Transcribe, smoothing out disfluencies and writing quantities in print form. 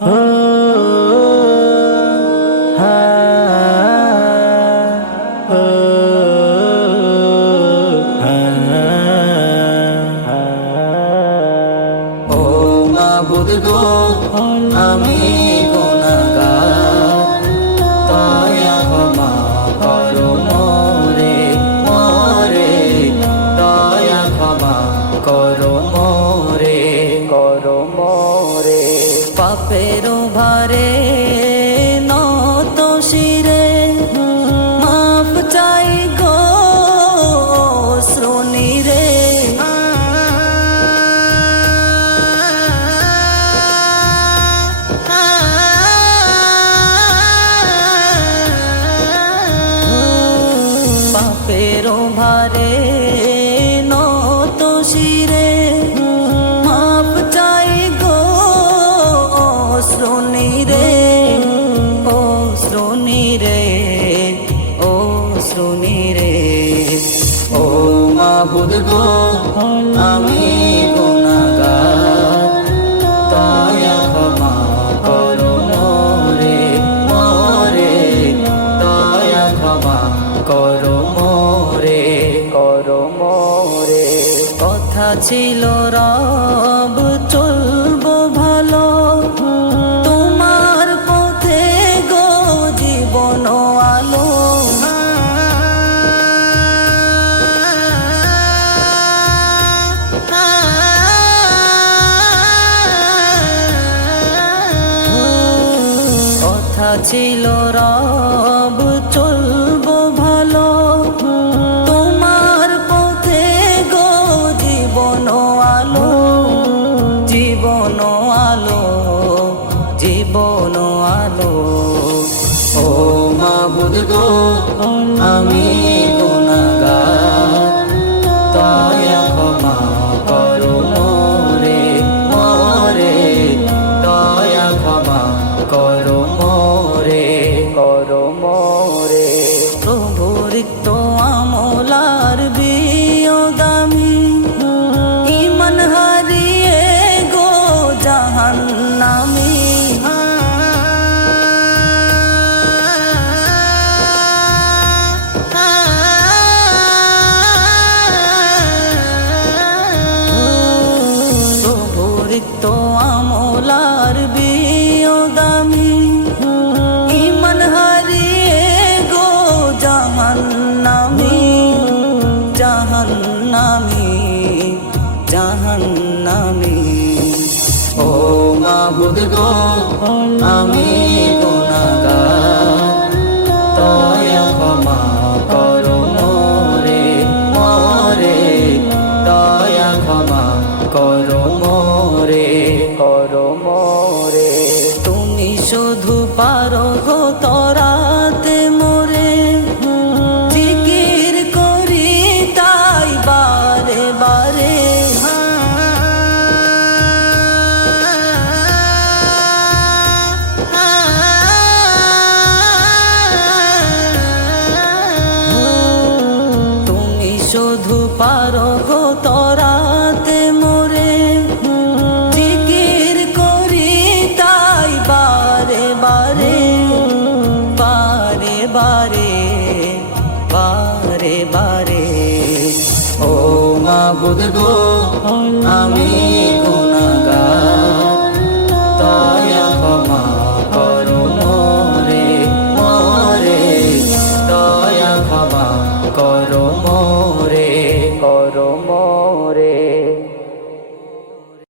মাবুদ গো আমি গুনাহগার, দয়া ক্ষমা করো মোরে মোরে, দয়া ক্ষমা করো মোরে পাপের ভারে নত শিরে মাফ চাই গো শ্রোণীরে। পাপের ভারে নত শিরে মাপ চাই গো শ্রোণীরে, ও শ্রোণীরে, ও শ্রোণীরে। ও মাবুদ গো আমি গুনাহগার, দয়া ক্ষমা করো মোরে মোরে, দয়া ক্ষমা করো মোরে কথা ছিল রব চলবো ভালো, তোমার পথে গো জীবন আলো। কথা ছিল রব চলবো ভালো, তোমার পথে গো জীবন আলো, জীবন আলো, জীবন আলো। ও মাবুদ গো আমি গুনাহগার, দয়া ক্ষমা করো মোরে মোরে, দয়া ক্ষমা করো মোরে প্রভুর তো আমলার বিয়োগামী, ইমান হারিয়ে গো জাহান্নামী। প্রভুর তো আমলার বিয়োগামী, ইমান হারিয়ে গো জাহান্নামী, জাহান্নামী, জাহান্নামী। ও মাবুদ গো আমি গুনাহগার, দয়া ক্ষমা করো মোরে মোরে, দয়া ক্ষমা করো মোরে তুমি শুধু পারো গো তরাতে মোরে, জিকির করি তাই বারে বারে। তুমি শুধু পারো গো তরাতে মোরে, জিকির করি তাই বারে বারে, বারে বারে, বারে বারে। ও মাবুদ গো আমি গুনাহগার, দয়া ক্ষমা করো মোরে মোরে, দয়া ক্ষমা করো মোরে